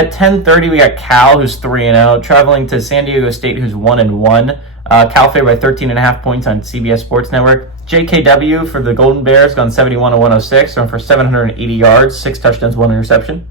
At 10:30, we got Cal, who's 3-0, traveling to San Diego State, who's 1-1. Cal favored by 13.5 points on CBS Sports Network. JKW for the Golden Bears, gone 71-106, throwing for 780 yards, 6 touchdowns, 1 interception.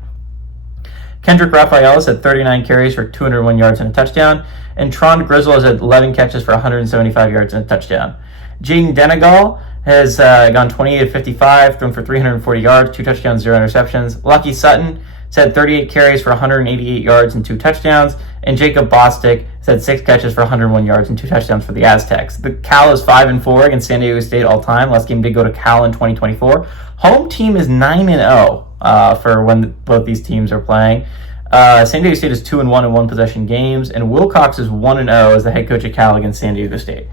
Kendrick Raphaelis had 39 carries for 201 yards and a touchdown. And Tron Grizzle has had 11 catches for 175 yards and a touchdown. Jaden Denegal has gone 28-55, thrown for 340 yards, 2 touchdowns, 0 interceptions. Lucky Sutton has had 38 carries for 188 yards and 2 touchdowns. And Jacob Bostic has had 6 catches for 101 yards and 2 touchdowns for the Aztecs. The Cal is 5-4 against San Diego State all time. Last game did go to Cal in 2024. Home team is 9-0 for when both these teams are playing. San Diego State is 2-1 in one-possession games, and Wilcox is 1-0 as the head coach of Cal against San Diego State.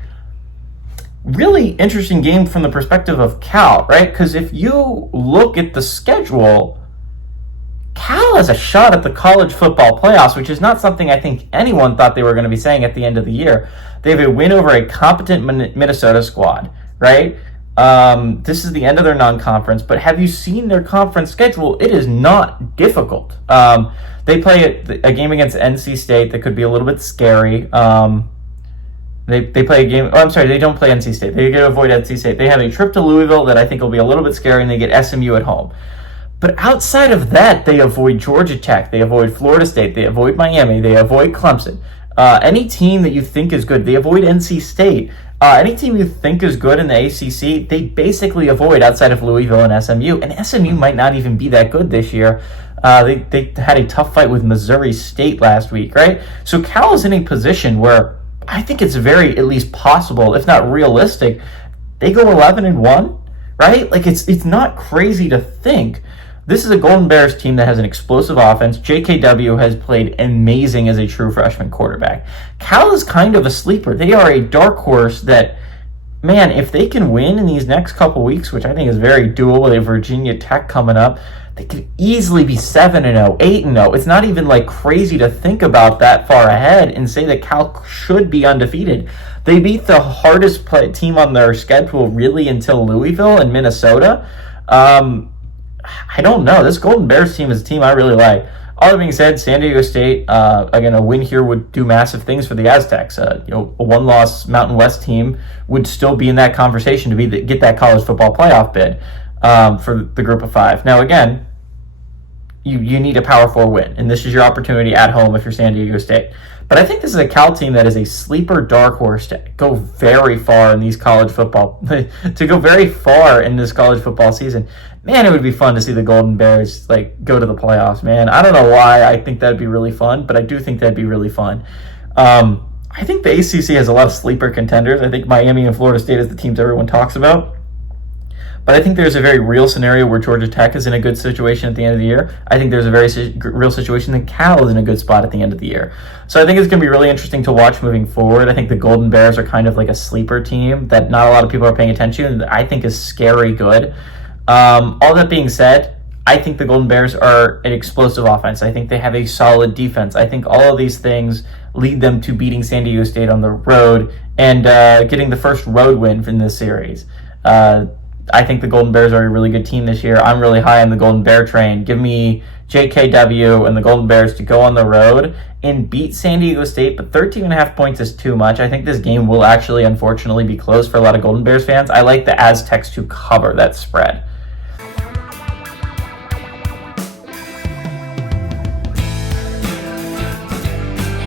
Really interesting game from the perspective of Cal, right? Because if you look at the schedule, Cal has a shot at the college football playoffs, which is not something I think anyone thought they were going to be saying at the end of the year. They have a win over a competent Minnesota squad, right? This is the end of their non-conference, but have you seen their conference schedule? It is not difficult. They play a game against NC State that could be a little bit scary. They play a game. Oh, I'm sorry, they don't play NC State. They get to avoid NC State. They have a trip to Louisville that I think will be a little bit scary, and they get SMU at home. But outside of that, they avoid Georgia Tech, they avoid Florida State, they avoid Miami, they avoid Clemson. Any team that you think is good, they avoid NC State. Any team you think is good in the ACC, they basically avoid outside of Louisville and SMU. And SMU might not even be that good this year. They had a tough fight with Missouri State last week, right? So Cal is in a position where I think it's very, at least possible, if not realistic, they go 11-1, right? Like it's not crazy to think. This is a Golden Bears team that has an explosive offense. JKW has played amazing as a true freshman quarterback. Cal is kind of a sleeper. They are a dark horse that, man, if they can win in these next couple weeks, which I think is very doable, they have Virginia Tech coming up, they could easily be 7-0, 8-0. It's not even like crazy to think about that far ahead and say that Cal should be undefeated. They beat the hardest team on their schedule really until Louisville and Minnesota. I don't know. This Golden Bears team is a team I really like. All that being said, San Diego State, again, a win here would do massive things for the Aztecs. A one-loss Mountain West team would still be in that conversation to get that college football playoff bid for the group of 5. Now, again, you need a Power 4 win, and this is your opportunity at home if you're San Diego State. But I think this is a Cal team that is a sleeper dark horse to go very far in these college football to go very far in this college football season. Man, it would be fun to see the Golden Bears go to the playoffs, man. I don't know why I think that'd be really fun, but I do think that'd be really fun. I think the ACC has a lot of sleeper contenders. I think Miami and Florida State is the teams everyone talks about. But I think there's a very real scenario where Georgia Tech is in a good situation at the end of the year. I think there's a very real situation that Cal is in a good spot at the end of the year. So I think it's going to be really interesting to watch moving forward. I think the Golden Bears are kind of like a sleeper team that not a lot of people are paying attention to, and I think is scary good. All that being said, I think the Golden Bears are an explosive offense. I think they have a solid defense. I think all of these things lead them to beating San Diego State on the road and getting the first road win in this series. I think the Golden Bears are a really good team this year. I'm really high on the Golden Bear train. Give me JKW and the Golden Bears to go on the road and beat San Diego State, but 13.5 points is too much. I think this game will actually, unfortunately, be close for a lot of Golden Bears fans. I like the Aztecs to cover that spread.